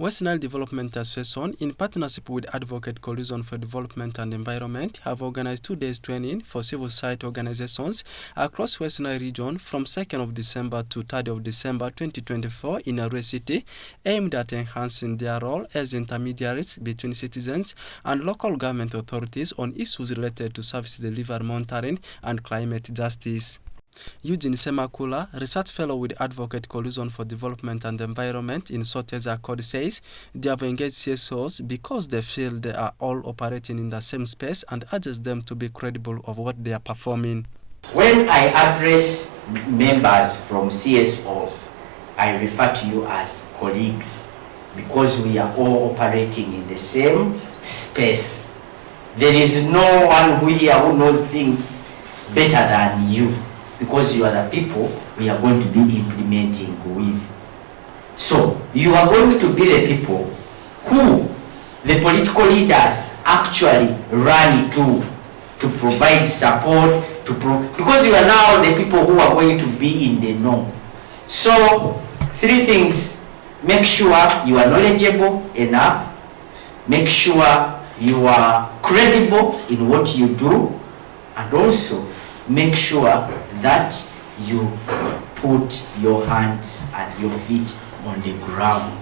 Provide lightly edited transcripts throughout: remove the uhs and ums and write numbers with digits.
West Nile Development Association, in partnership with Advocate Coalition for Development and Environment, have organized 2 days training for civil society organizations across West Nile region from 2nd of December to 3rd of December 2024 in Arua City, aimed at enhancing their role as intermediaries between citizens and local government authorities on issues related to service delivery monitoring and climate justice. Eugene Semakula, research fellow with Advocate Coalition for Development and Environment in Sotes Accord, says they have engaged CSOs because they feel they are all operating in the same space and urges them to be credible of what they are performing. When I address members from CSOs, I refer to you as colleagues because we are all operating in the same space. There is no one here who knows things better than you, because you are the people we are going to be implementing with. So you are going to be the people who the political leaders actually run to provide support, because you are now the people who are going to be in the know. So 3 things: make sure you are knowledgeable enough, make sure you are credible in what you do, and also make sure that you put your hands and your feet on the ground.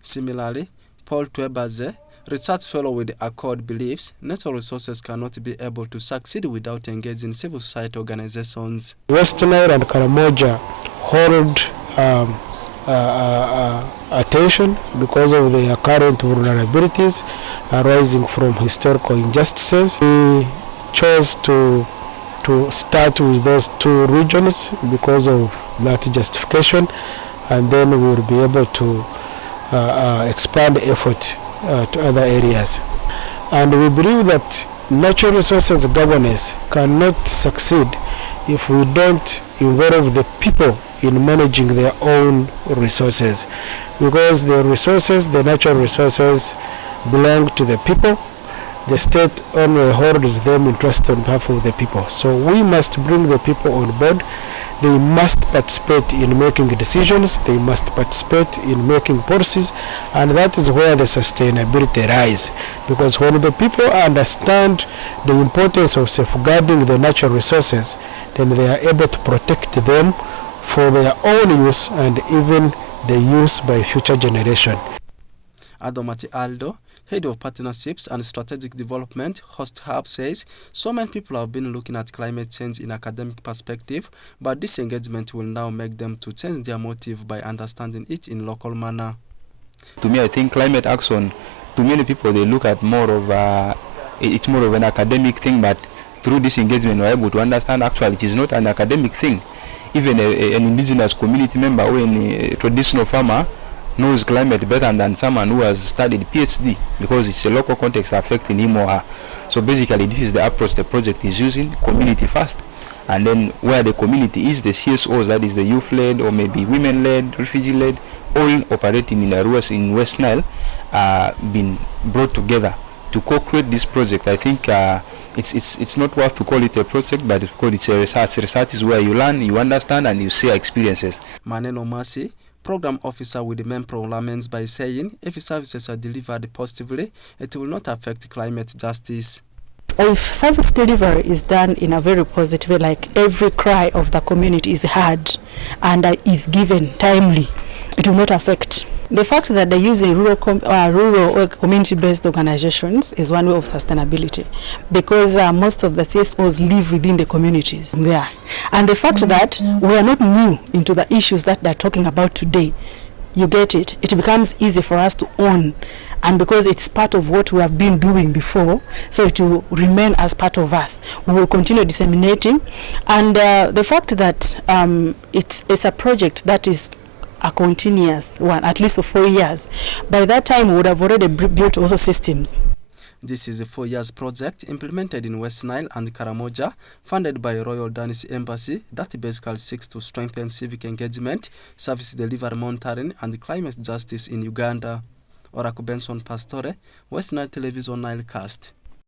Similarly, Paul Twebaze, research fellow with the Accord, believes natural resources cannot be able to succeed without engaging civil society organizations. Westnilers and Karamoja hold attention because of their current vulnerabilities arising from historical injustices. We chose to start with those 2 regions because of that justification, and then we will be able to expand effort to other areas. And we believe that natural resources governance cannot succeed if we don't involve the people in managing their own resources, because the resources, the natural resources, belong to the people. The state only holds them in trust on behalf of the people. So we must bring the people on board. They must participate in making decisions. They must participate in making policies. And that is where the sustainability lies. Because when the people understand the importance of safeguarding the natural resources, then they are able to protect them for their own use and even the use by future generation. Adomati Aldo, head of partnerships and strategic development, Host Hub, says so many people have been looking at climate change in academic perspective, but this engagement will now make them to change their motive by understanding it in local manner. To me, I think climate action, to many people, they look at more of it's more of an academic thing, but through this engagement, we're able to understand actually it is not an academic thing. Even an indigenous community member or a traditional farmer knows climate better than someone who has studied PhD, because it's a local context affecting him or her. So basically this is the approach the project is using: community first, and then where the community is, the CSOs, that is the youth-led or maybe women-led, refugee-led, all operating in Arua in West Nile, been brought together to co-create this project. I think it's not worth to call it a project, but it's a research. Research is where you learn, you understand, and you share experiences. Maneno Masi, program officer with the MEMPRO, laments by saying if services are delivered positively, it will not affect climate justice. If service delivery is done in a very positive way, like every cry of the community is heard and is given timely, it will not affect. The fact that they use rural or community-based organizations is one way of sustainability, because most of the CSOs live within the communities there. And the fact that we are not new into the issues that they're talking about today, you get it, it becomes easy for us to own. And because it's part of what we have been doing before, so it will remain as part of us. We will continue disseminating. And the fact that it's a project that is a continuous one, at least for 4 years. By that time, we would have already built also systems. This is a 4-year project implemented in West Nile and Karamoja, funded by Royal Danish Embassy, that basically seeks to strengthen civic engagement, service delivery monitoring, and climate justice in Uganda. Oraku Benson Pastore, West Nile Television Nilecast.